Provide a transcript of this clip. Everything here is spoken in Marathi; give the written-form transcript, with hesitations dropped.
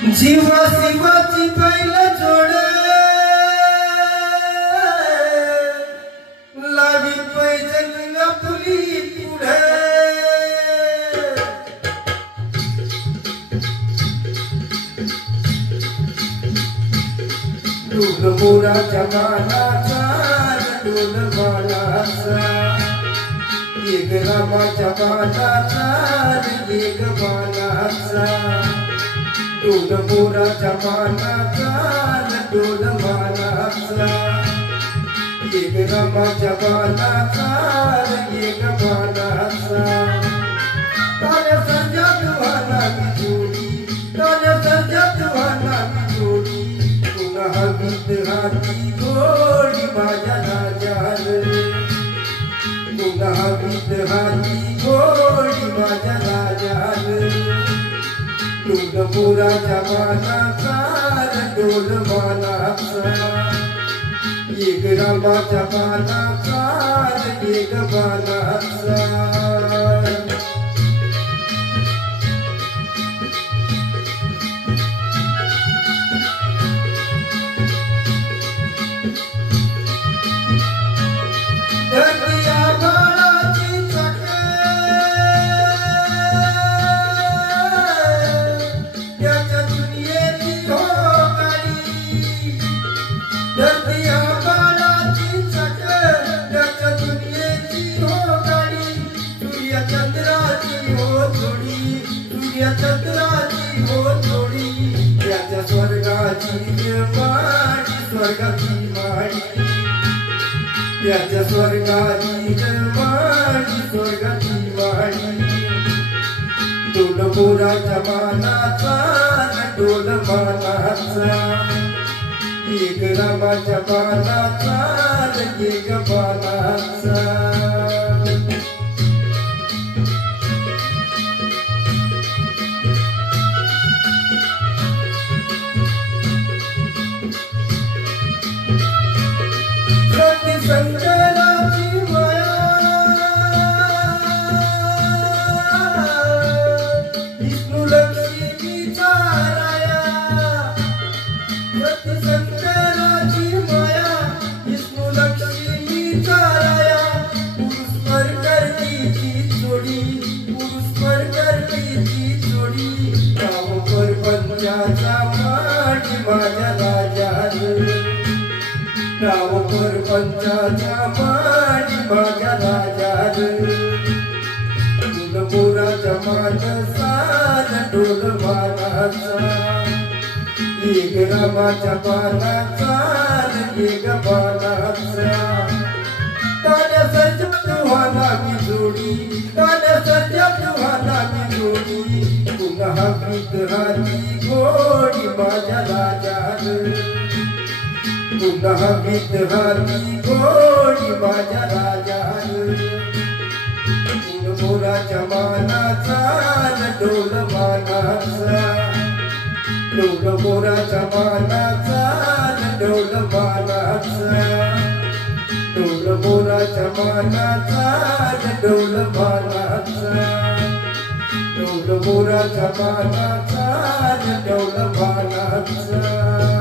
जीवा शिवाची पहिलं जोड लावी पैजण आपली पुढे डोल मोराच्या मानाचा डोल मानाचा एक रामाच्या मानाचा एक मानाचा डोल मोराच्या मानाचा डोल मानाचा एक रामाच्या मानाचा एक मानाचा ताल्या संजात व्हाना मी जोडी ताल्या संजात व्हाना मी जोडी पुन्हा गीत हाती गोडी माझ्या राजाल पुन्हा गीत हाती गोडी माझ्या राजाल डोल मोराच्या मानाचा डोल मानाचा एक रामाच्या मानाचा एक मानाचा चंद्राची हो जोडी त्याच्या स्वर्गाची माडी स्वर्गाची माडी त्याच्या स्वर्गाची माडी स्वर्गाची माडी डोल मोराच्या मानाचा डोल मानाचा एक रामाच्या मानाचा एक मानाचा शंकराची माया विष्णू लक्ष्मीचा राया शंकराची माया विष्णू लक्ष्मीचा राया पुरुष पर करतीची जोडी पुरुष पर करतीची जोडी राम पर पंचाचा माडी माझ्या राजाल राव पर पंचाच्या माडी माझ्या राजाल डोल मोराच्या मानाचा डोल मानाचा एक रामाच्या मानाचा एक मानाचा ताल्या संजात व्हाना मी जोडी ताल्या संजात व्हाना मी जोडी पुन्हा गीत हाती गोडी माझ्या राजाल पुन्हा गीत हाती गोडी माझ्या राजाल डोल मोराच्या मानाचा डोल मानाचा डोल मोराच्या मानाचा डोल मानाचा डोल मोराच्या मानाचा डोल मानाचा डोल मोराच्या मानाचा डोल मानाचा